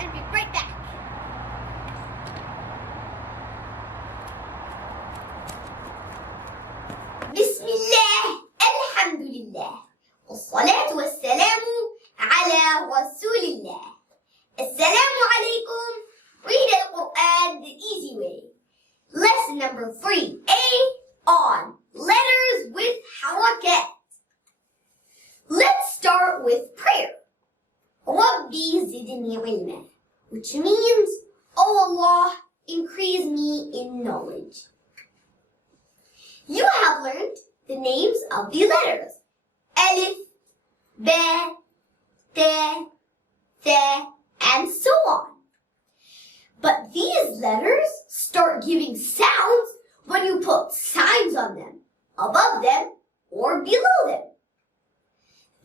and be right back. Bismillah, alhamdulillah, wassalatu wassalamu ala rasulillah. Assalamu alaikum. Read Al-Qur'an the easy way. Lesson number 3A on letters with Harakaat. Let's start with prayer. Rabbi zidni ilma, which means, Oh Allah, increase me in knowledge. You have learned the names of the letters. Alif, Ba, Ta, Tha, and so on. But these letters start giving sounds when you put signs on them, above them, or below them.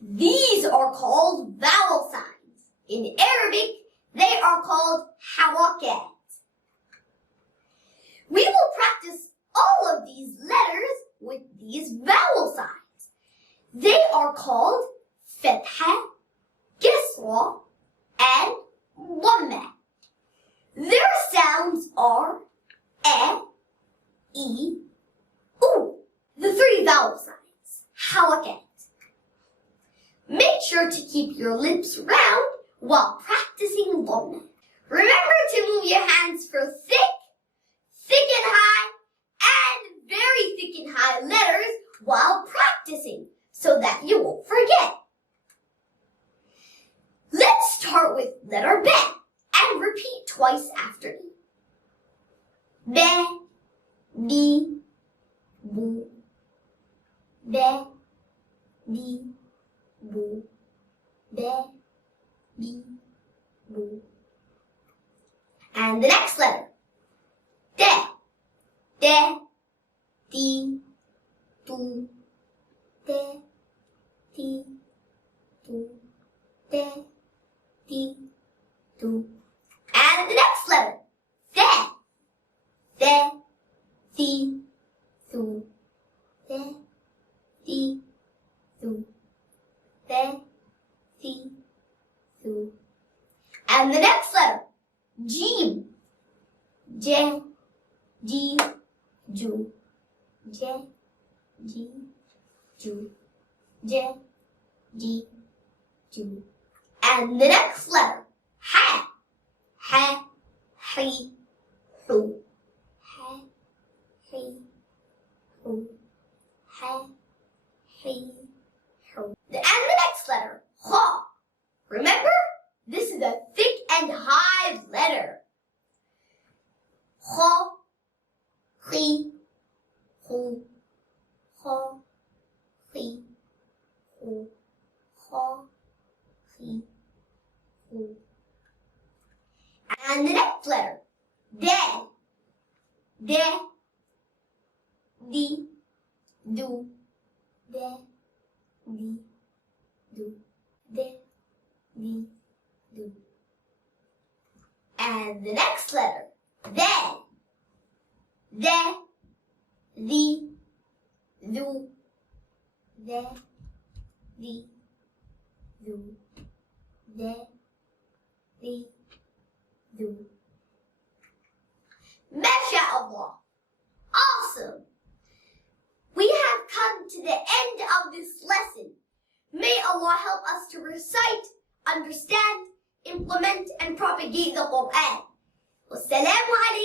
These are called vowel signs. In Arabic, they are called Harakaat. We will practice all of these letters with these vowel signs. They are called Fatha, Kisra, and Dhamma. Their sounds are A, E, U. The 3 vowel signs, Harakaat. Make sure to keep your lips round while practicing Dhamma. Remember to move your hands for thick and high, and very thick and high letters while practicing so that you won't forget. Let's start with letter B and repeat twice after me. Ba, Bi, Bu. Ba, Bi, Bu. Ba, Bi, Bu. And the next letter. Da, Da, Di, Du. Da, Di, Du. Da, Di, Du. And the next letter. Da, Da, Di, Du. Da, Di, Du. Da, Di, Du. And the next letter. Jim. Ja, Ji, Ju. Ja, Ji, Ju. Ja, Ji, Ju. And the next letter. Ha. Ha, Hi, Hu. Ha, Hi, Hu. Ha, Hi, Hu. And the next letter. Ha. Remember, this is a thick and high letter. Ha, Hi, Hu. Ha, Hi, Hu. Ha, Hi, Hu. And the next letter. Da. Da, Di, Du. Da, Di, Du. Da, Di, Du. And the next letter. Da. Da, Di, Du. Da, Di, Du. Da, Di, Du. MashaAllah. Awesome. We have come to the end of this lesson. May Allah help us to recite, understand, implement, and propagate the Qur'an. Wassalamu alaikum.